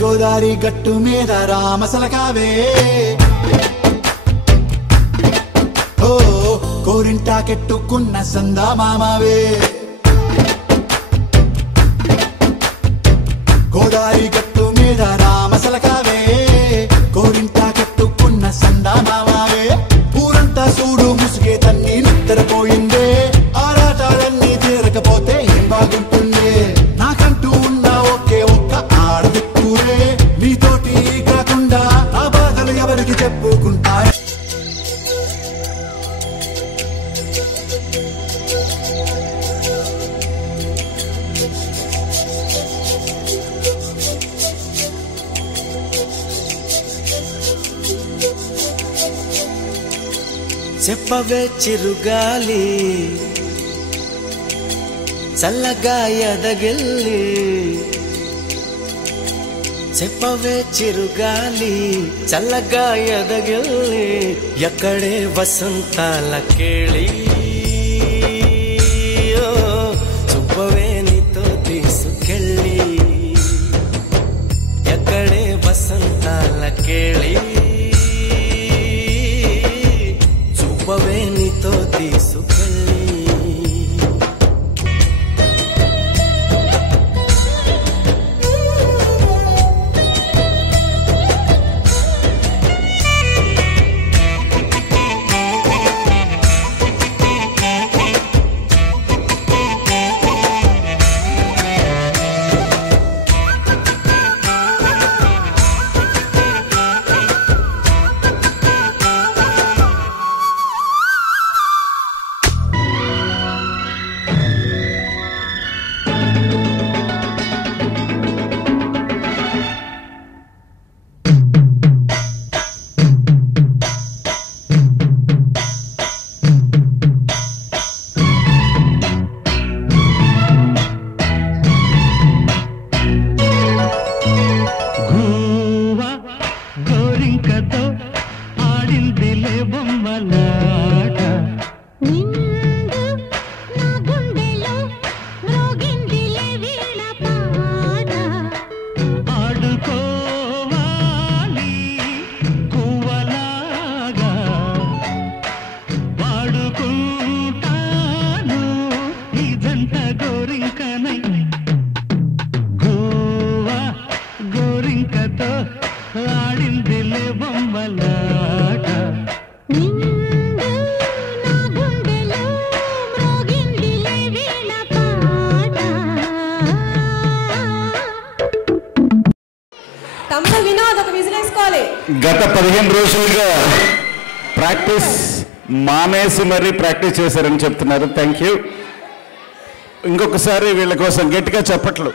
గోదారి గట్టు మీద రామసలకావే ఓ కోరింటాకెట్టుకున్న సందా మామావే గోదారి గట్టు మీద రామసలకావే కోరింటాకెట్టుకున్న సందా మామావే ఊరంతా చూడు ముసుగే తన్ని నిద్రపోయిందే ఆరాటాలన్నీ తీరకపోతే ఏం బాగుంటుందే నాకంటూ ఉన్న ఒకే ఒక్క ఆడదిక్కురే నీతోటి కాకుండా నా బాధలు ఎవరికి చెప్పుకుంటా చెప్పవే చిరుగాలి చల్లగా ఎదగిల్లి చెప్పవే చిరుగాలి చల్లగా ఎదగిల్లి ఎక్కడే వసంతాల కేళి చూపవే నీతో తీసుకెళ్ళి ఎక్కడే వసంతాల కేళి చూపవే నీతో తీసుకెళ్ళి గత 15 రోజులుగా ప్రాక్టీస్ మానేసి మరీ ప్రాక్టీస్ చేశారని చెప్తున్నారు. Thank you. ఇంకొకసారి వీళ్ళ కోసం గట్టిగా చప్పట్లు.